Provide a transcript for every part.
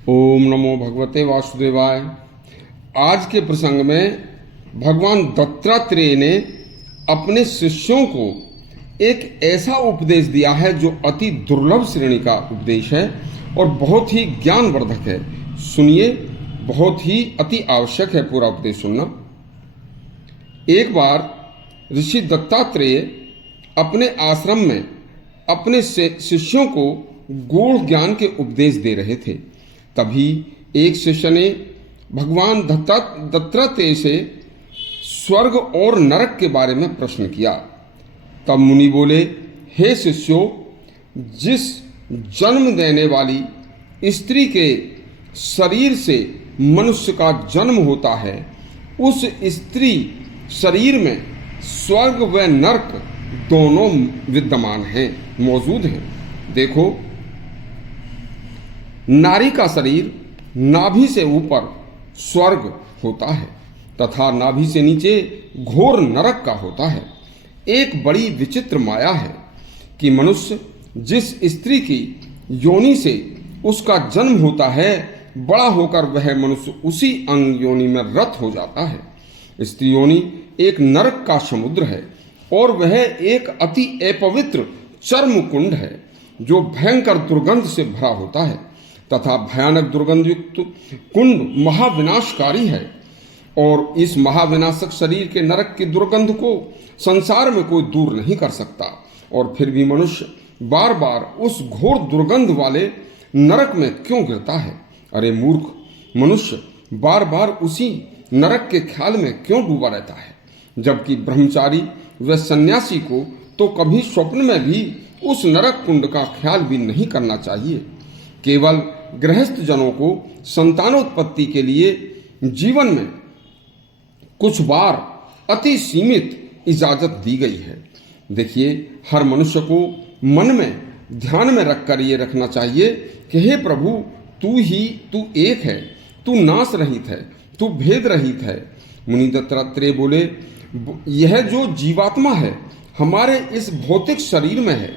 ओम नमो भगवते वासुदेवाय। आज के प्रसंग में भगवान दत्तात्रेय ने अपने शिष्यों को एक ऐसा उपदेश दिया है जो अति दुर्लभ श्रेणी का उपदेश है और बहुत ही ज्ञानवर्धक है। सुनिए, बहुत ही अति आवश्यक है पूरा उपदेश सुनना। एक बार ऋषि दत्तात्रेय अपने आश्रम में अपने शिष्यों को गूढ़ ज्ञान के उपदेश दे रहे थे। तभी एक शिष्य ने भगवान दत्तात्रेय से स्वर्ग और नरक के बारे में प्रश्न किया। तब मुनि बोले, हे शिष्यों, जिस जन्म देने वाली स्त्री के शरीर से मनुष्य का जन्म होता है, उस स्त्री शरीर में स्वर्ग व नरक दोनों विद्यमान हैं, मौजूद हैं। देखो, नारी का शरीर नाभि से ऊपर स्वर्ग होता है तथा नाभि से नीचे घोर नरक का होता है। एक बड़ी विचित्र माया है कि मनुष्य जिस स्त्री की योनि से उसका जन्म होता है, बड़ा होकर वह मनुष्य उसी अंग योनि में रत हो जाता है। स्त्री योनि एक नरक का समुद्र है और वह एक अति अपवित्र चर्म कुंड है जो भयंकर दुर्गंध से भरा होता है तथा भयानक दुर्गंध युक्त कुंड महाविनाशकारी है। और इस महाविनाशक शरीर के नरक की दुर्गंध को संसार में कोई दूर नहीं कर सकता, और फिर भी मनुष्य बार बार उस घोर दुर्गंध वाले नरक में क्यों गिरता है? अरे मूर्ख, मनुष्य बार बार उसी नरक के ख्याल में क्यों डूबा रहता है, जबकि ब्रह्मचारी व सन्यासी को तो कभी स्वप्न में भी उस नरक कुंड का ख्याल भी नहीं करना चाहिए। केवल गृहस्थ जनों को संतानोत्पत्ति के लिए जीवन में कुछ बार अति सीमित इजाजत दी गई है। देखिए, हर मनुष्य को मन में ध्यान में रखकर ये रखना चाहिए कि हे प्रभु, तू एक है, तू नाश रहित है, तू भेद रहित है। मुनि दत्तात्रेय बोले, यह जो जीवात्मा है हमारे इस भौतिक शरीर में है,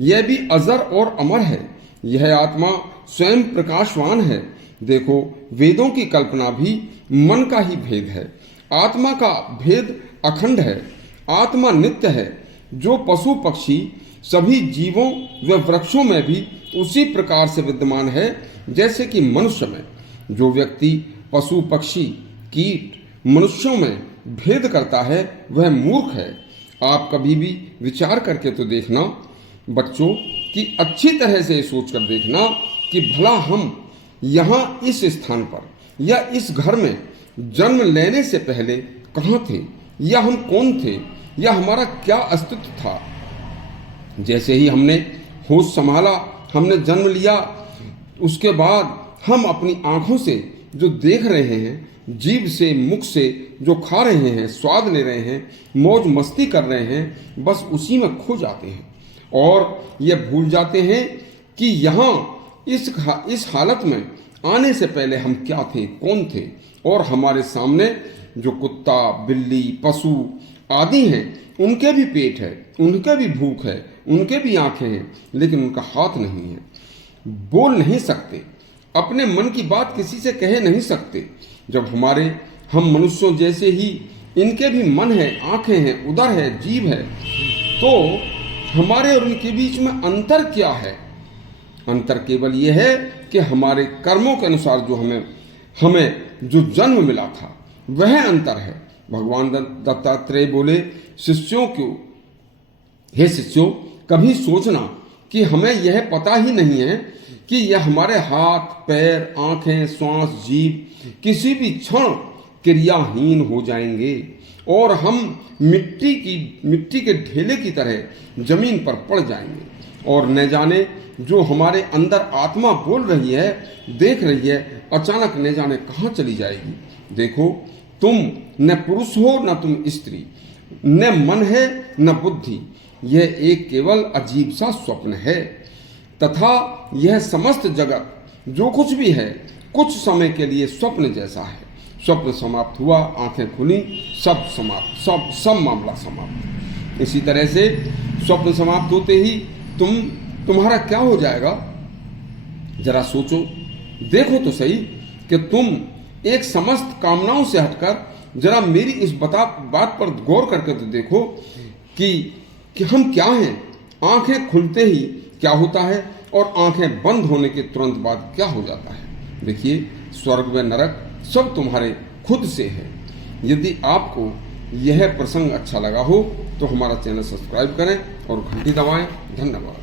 यह भी अजर और अमर है। यह आत्मा स्वयं प्रकाशवान है। देखो, वेदों की कल्पना भी मन का ही भेद है। आत्मा का भेद अखंड है। आत्मा नित्य है, जो पशु पक्षी सभी जीवों व वृक्षों में भी उसी प्रकार से विद्यमान है जैसे कि मनुष्य में। जो व्यक्ति पशु पक्षी कीट मनुष्यों में भेद करता है वह मूर्ख है। आप कभी भी विचार करके तो देखना बच्चों, कि अच्छी तरह से सोच कर देखना कि भला हम यहाँ इस स्थान पर या इस घर में जन्म लेने से पहले कहाँ थे, या हम कौन थे, या हमारा क्या अस्तित्व था। जैसे ही हमने होश संभाला, हमने जन्म लिया, उसके बाद हम अपनी आंखों से जो देख रहे हैं, जीभ से मुख से जो खा रहे हैं, स्वाद ले रहे हैं, मौज मस्ती कर रहे हैं, बस उसी में खो जाते हैं और ये भूल जाते हैं कि यहाँ इस हालत में आने से पहले हम क्या थे, कौन थे, और हमारे सामने जो कुत्ता बिल्ली पशु आदि हैं उनके भी पेट है, उनके भी भूख है, उनके भी आंखें हैं, लेकिन उनका हाथ नहीं है, बोल नहीं सकते, अपने मन की बात किसी से कह नहीं सकते। जब हम मनुष्यों जैसे ही इनके भी मन है, आंखें हैं, उदर है, जीभ है, तो हमारे और उनके बीच में अंतर क्या है? अंतर केवल ये है कि हमारे कर्मों के अनुसार जो हमें जो जन्म मिला था वह अंतर है। भगवान दत्तात्रेय बोले, हे शिष्यों, कभी सोचना कि हमें यह पता ही नहीं है कि यह हमारे हाथ पैर आंखें श्वास जीभ किसी भी क्षण क्रियाहीन हो जाएंगे और हम मिट्टी के ढेले की तरह जमीन पर पड़ जाएंगे, और न जाने जो हमारे अंदर आत्मा बोल रही है, देख रही है, अचानक न जाने कहाँ चली जाएगी। देखो, तुम न पुरुष हो न तुम स्त्री, न मन है न बुद्धि, यह एक केवल अजीब सा स्वप्न है तथा यह समस्त जगत जो कुछ भी है कुछ समय के लिए स्वप्न जैसा है। स्वप्न समाप्त हुआ, आंखें खुली, सब समाप्त, सब मामला समाप्त। इसी तरह से स्वप्न समाप्त होते ही तुम्हारा क्या हो जाएगा, जरा सोचो। देखो तो सही कि तुम एक समस्त कामनाओं से हटकर जरा मेरी इस बात पर गौर करके तो देखो कि हम क्या हैं। आंखें खुलते ही क्या होता है और आंखें बंद होने के तुरंत बाद क्या हो जाता है। देखिए, स्वर्ग व नरक सब तुम्हारे खुद से है। यदि आपको यह प्रसंग अच्छा लगा हो तो हमारा चैनल सब्सक्राइब करें और घंटी दबाएं। धन्यवाद।